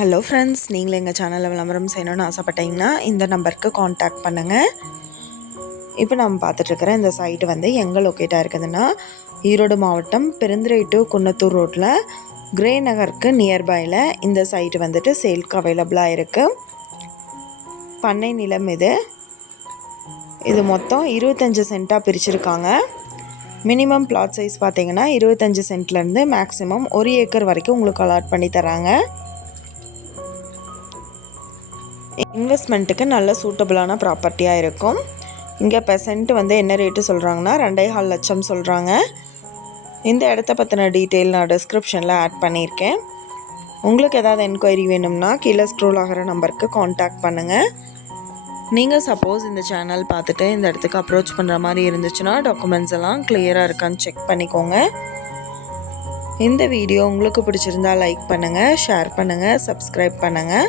Hello friends நீங்களும் எங்கள் சேனலில் விளம்பரம் செய்யணும்னு ஆசைப்பட்டீங்கன்னா இந்த நம்பருக்கு காண்டாக்ட் பண்ணுங்கள் இப்போ நம்ம பார்த்துட்ருக்கிற இந்த சைட்டு வந்து எங்கே லொக்கேட்டாக இருக்குதுன்னா ஈரோடு மாவட்டம் பெருந்துரை டு குன்னத்தூர் ரோட்டில் கிரே நகருக்கு நியர்பையில் இந்த சைட்டு வந்துட்டு சேல்க்கு அவைலபிளாக இருக்குது பண்ணை நிலம் இது. இது மொத்தம் இருபத்தஞ்சி சென்ட்டாக பிரிச்சிருக்காங்க. மினிமம் பிளாட் சைஸ் பார்த்தீங்கன்னா இருபத்தஞ்சி சென்ட்லேருந்து மேக்ஸிமம் ஒரு ஏக்கர் வரைக்கும் உங்களுக்கு அலாட் பண்ணி தராங்க. இன்வெஸ்ட்மெண்ட்டுக்கு நல்ல சூட்டபிளான ப்ராப்பர்ட்டியாக இருக்கும். இங்கே பெர்சென்ட் வந்து என்ன ரேட்டு சொல்கிறாங்கன்னா ரெண்டே கால் லட்சம் சொல்கிறாங்க இந்த இடத்த பற்றின டீட்டெயில் நான் டிஸ்கிரிப்ஷனில் ஆட் பண்ணியிருக்கேன். உங்களுக்கு ஏதாவது என்கொயரி வேணும்னா கீழே ஸ்க்ரோல் ஆகிற நம்பருக்கு காண்டாக்ட் பண்ணுங்கள் நீங்கள் சப்போஸ் இந்த சேனல் பார்த்துட்டு இந்த இடத்துக்கு அப்ரோச் பண்ணுற மாதிரி இருந்துச்சுன்னா டாக்குமெண்ட்ஸ் எல்லாம் கிளியராக இருக்கான்னு செக் பண்ணிக்கோங்க. இந்த வீடியோ உங்களுக்கு பிடிச்சிருந்தா லைக் பண்ணுங்கள் ஷேர் பண்ணுங்கள் சப்ஸ்கிரைப் பண்ணுங்கள்